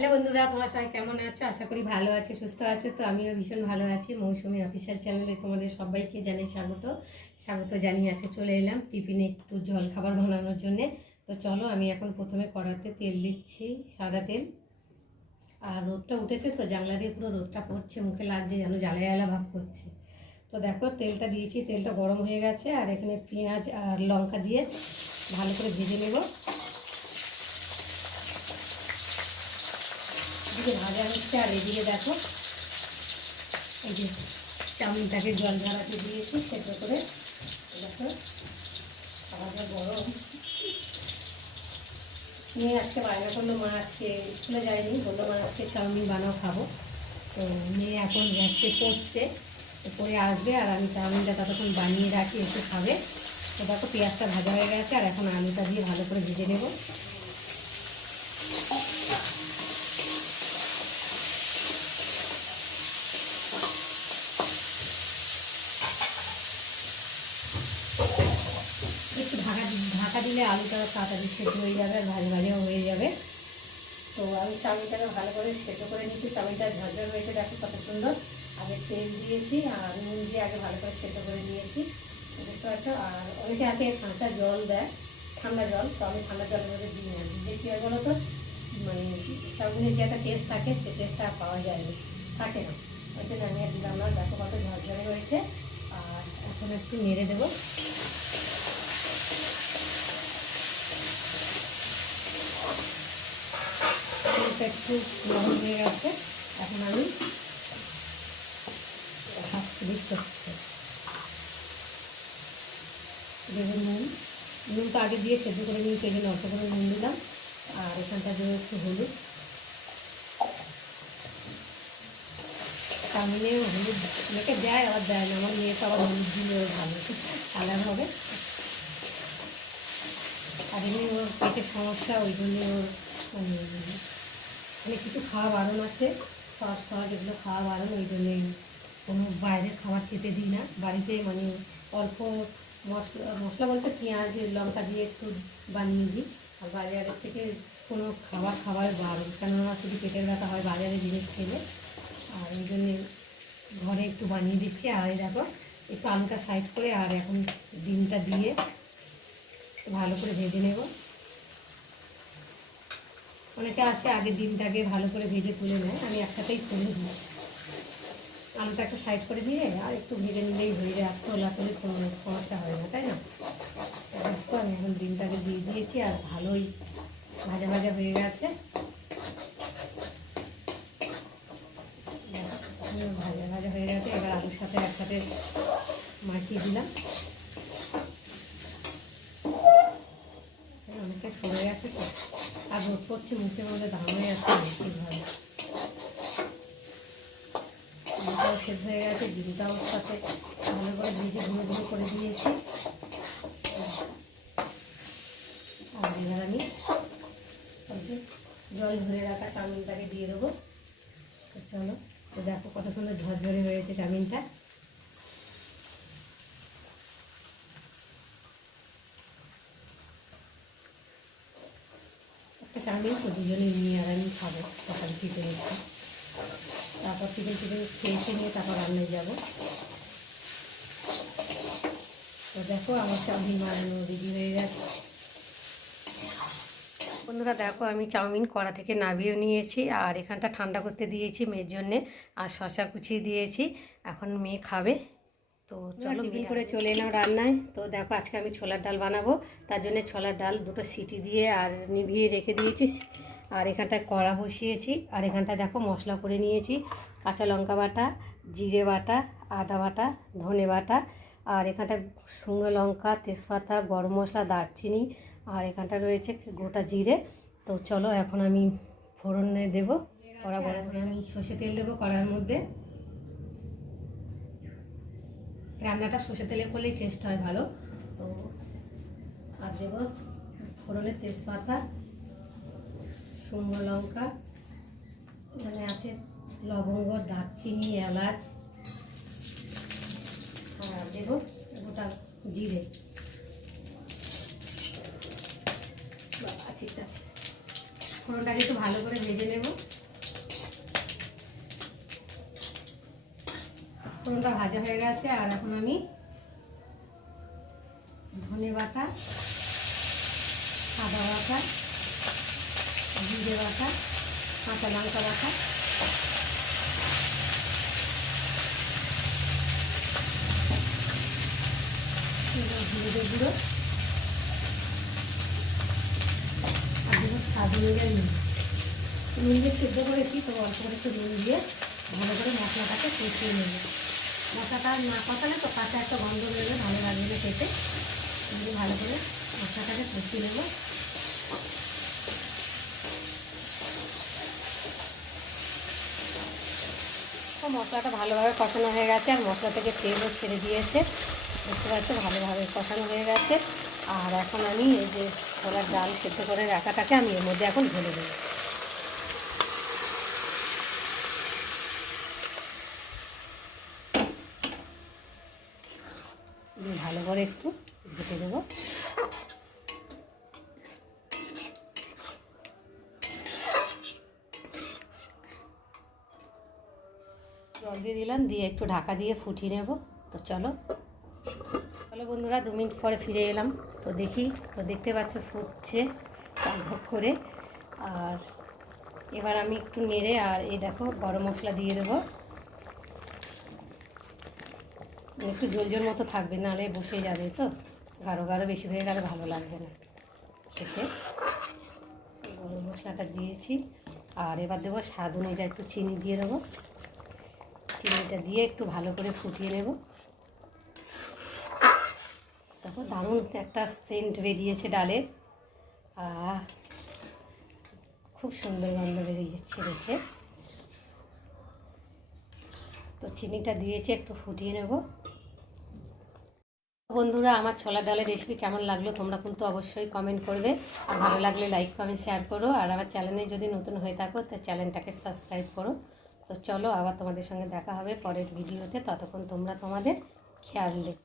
Hello বন্ধুরা, তোমরা সবাই কেমন আছো? আশা করি ভালো আছো, সুস্থ আছো। তো আমিও ভীষণ ভালো আছি। মৌসুমি অফিসিয়াল চ্যানেলে তোমাদের সবাইকে জানাই স্বাগত জানিয়ে আছে চলে এলাম টিফিনে একটু জল খাবার বানানোর জন্যে। তো চলো, আমি এখন প্রথমে কড়াতে তেল দিচ্ছি, সাদা তেল। আর রোদটা উঠেছে তো জানলা দিয়ে পুরো রোদটা পড়ছে, মুখে লাগছে যেন জ্বালা জ্বালা ভাব করছে। তো দেখো তেলটা দিয়েছি, তেলটা গরম হয়ে গেছে। আর এখানে পেঁয়াজ আর লঙ্কা দিয়ে ভালো করে ভেজে নেব। এদিকে ভাজা হচ্ছে আর এদিকে দেখো এই যে চাউমিনটাকে জল ঝরাতে দিয়েছি সেদ্ধ করে। দেখো খাবারটা গরম। মেয়ে আজকে বায়না করলো, মা আজকে স্কুলে যায়নি, বললো মা আজকে চাউমিন বানাও খাবো। তো মেয়ে এখন যাচ্ছে পড়তে, পরে আসবে আর আমি চাউমিনটা ততক্ষণ বানিয়ে রাখি, এসে খাবে। তো দেখো পেঁয়াজটা ভাজা হয়ে গেছে আর এখন আলুটা দিয়ে ভালো করে ভেজে নেব। একটু ঢাকা দিলে আলুটা তাড়াতাড়ি সেদ্ধ হয়ে যাবে আর ভাজা ভাজাও হয়ে যাবে। তো আমি চাউমিনটাকে ভালো করে সেদ্ধ করে নিচ্ছি। চাউমিনটা ঝরঝর হয়েছে, দেখো কত সুন্দর। আগে তেল দিয়েছি আর নুন দিয়ে আগে ভালো করে সেদ্ধ করে নিয়েছি, দেখতে পাচ্ছ। আর অনেকে আছে ঠান্ডা জল দেয়, ঠান্ডা জল। তো আমি ঠান্ডা জলের মধ্যে দিই না, দিলে কী হয় বলো তো, মানে চাউমিনের যে একটা টেস্ট থাকে সেই টেস্টটা পাওয়া যায় না, থাকে না। ওই জন্য আমি আর দিলাম না। দেখো কত ঝরঝরে হয়েছে। আর এখন একটু নেড়ে দেবো। একটু নরম হয়ে গেছে, এখন আমি হাফ স্লিপ করছি। দেখুন নুনটা আগে দিয়ে সেদ্ধ করে নিয়ে তেলে অল্প করে নুন দিলাম। আর এখানটা দিয়ে একটু হলুদ, চাউমিনে হলুদ অনেকে দেয় আবার দেয় না। আমার মেয়ে তো আবার হলুদ দিলে ওর ভালো কালার হবে। আর এমনি ওর পেটের সমস্যা, ওই জন্য ওর অনেক কিছু খাওয়া বারণ আছে, সস ফস এগুলো খাওয়া বারণ। ওই জন্যই কোনো বাইরের খাবার খেতে দিই না। বাড়িতে মানে অল্প মশলা বলতে পেঁয়াজ লঙ্কা দিয়ে একটু বানিয়ে দিই। আর বাজারের থেকে কোনো খাবার বারণ, কেননা শুধু পেটের ব্যথা হয় বাজারের জিনিস খেলে। আর ওই জন্যে ঘরে একটু বানিয়ে দিচ্ছি। আর এই দেখো একটু আলুটা সাইড করে আর এখন ডিমটা দিয়ে ভালো করে ভেজে নেব। অনেকে আছে আগে ডিমটাকে ভালো করে ভেজে তুলে নেয়, আমি একসাথেই তুলে দিই। আলুটা একটা সাইড করে দিয়ে আর একটু ভেজে নিলেই হয়ে যায়, তোলাতুলি কোনো সমস্যা হয় না, তাই না? দেখো আমি এখন ডিমটাকে দিয়ে দিয়েছি আর ভালোই ভাজা ভাজা হয়ে গেছে। ভাজা ভাজা হয়ে গেছে, এবার আলুর সাথে একসাথে মাখিয়ে দিলাম। অনেকটা সরে গেছে তো, আর রোদ করছে, মুখের মধ্যে দাম হয়ে যাচ্ছে ঠিকভাবে। ডিমটাও সেদ্ধ হয়ে গেছে, ডিমটাও সাথে ভালো করে ভেজে ধুয়ে ধুয়ে করে দিয়েছি। আর এবার আমি জল ধরে রাখা চাউমিনটাকে দিয়ে দেবো। চলো, তো দেখো কত সুন্দর ঝরঝরে হয়েছে চাউমিনটা। একটা চাউমিন তো দুজনে নিয়ে আর আমি খাবো সকালে টিফিন একটু, তারপর টিফিন খেয়ে নিয়ে তারপর রান্নায় যাবো। তো দেখো আমার চাউমিন বানানো রেডি হয়ে গেছে। বন্ধুরা দেখো আমি চাউমিন কড়া থেকে নামিয়ে নিয়েছি আর এখানটা ঠান্ডা করতে দিয়েছি মেয়ের জন্যে। আর শসা কুচিয়ে দিয়েছি, এখন মেয়ে খাবে। তো চলো টিফিন করে চলে এলাম রান্নায়। তো দেখো আজকে আমি ছোলার ডাল বানাবো, তার জন্য ছোলার ডাল দুটো সিটি দিয়ে আর নিভিয়ে রেখে দিয়েছি। আর এখানটায় কড়া বসিয়েছি আর এখানটায় দেখো মশলা করে নিয়েছি, কাঁচা লঙ্কা বাটা, জিরে বাটা, আদা বাটা, ধনে বাটা। আর এখানটায় শুকনো লঙ্কা, তেজপাতা, গরম মশলা, দারচিনি। আর এখানটা রয়েছে গোটা জিরে। তো চলো এখন আমি ফোড়নে দেবো। কড়া গরম করে আমি সর্ষে তেল দেবো কড়ার মধ্যে। রান্নাটা সর্ষে তেলে করলেই টেস্ট হয় ভালো। তো আর দেবো ফোড়নের তেজপাতা, শুকনো লঙ্কা, এখানে আছে লবঙ্গ, দারচিনি, এলাচ। আর দেবো গোটা জিরে। ঠিক আছে, ফোড়নটাকে একটু ভালো করে ভেজে নেব। পাঁচফোড়নটা ভাজা হয়ে গেছে। আর এখন আমি ধনে বাটা, আদা বাটা, জিরে বাটা, কাঁচা লঙ্কা বাটা, হলুদের গুঁড়ো আর দেবো স্বাদ অনুযায়ী নুন। নুন দিয়ে সেদ্ধ করেছি, তো অল্প করে একটু নুন দিয়ে ভালো করে মশলাটাকে কষিয়ে নেব। মশলাটা না কষালে তো কাঁচা একটা গন্ধ বেরোবে, ভালো লাগবে না খেতে। ভালো করে মশলাটাকে কষিয়ে নেব। মশলাটা ভালোভাবে কষানো হয়ে গেছে আর মশলা থেকে তেলও ছেড়ে দিয়েছে, দেখতে পাচ্ছ ভালোভাবে কষানো হয়ে গেছে। আর এখন আমি এই যে ছোলার ডাল সেদ্ধ করে রাখাটাকে আমি এর মধ্যে এখন ঢেলে দেবো। ভালো করে একটু ঢেকে দেবো। জল দিয়ে দিলাম, দিয়ে একটু ঢাকা দিয়ে ফুটিয়ে নেব। তো চলো বন্ধুরা, 2 মিনিট পরে ফিরে এলাম। তো দেখি, তো দেখতে পাচ্ছ ফুটছে টকবক করে। আর এবার আমি একটু নেড়ে, আর এই দেখো গরম মশলা দিয়ে দেবো। একটু ঝোল ঝোল মতো থাকবে, নাহলে বসে যাবে, তো গাঢ় গাঢ় বেশি হয়ে গেলে ভালো লাগবে না খেতে। গরম মশলাটা দিয়েছি। আর এবার দেবো স্বাদ অনুযায়ী একটু চিনি দিয়ে দেবো। চিনিটা দিয়ে একটু ভালো করে ফুটিয়ে নেব। তারপর দারুণ একটা সেন্ট বেরিয়েছে ডালের, খুব সুন্দর গন্ধ বেরিয়েছে দেখে। তো চিনিটা দিয়েছি, একটু ফুটিয়ে নেব। বন্ধুরা, আমার ছোলা ডালের রেসিপি কেমন লাগলো তোমরা কিন্তু অবশ্যই কমেন্ট করবে। আর ভালো লাগলে লাইক কমেন্ট শেয়ার করো। আর আমার চ্যানেলে যদি নতুন হয়ে থাকো তো চ্যানেলটাকে সাবস্ক্রাইব করো। তো চলো, আবার তোমাদের সঙ্গে দেখা হবে পরের ভিডিওতে। ততক্ষণ তোমরা তোমাদের খেয়াল রেখো।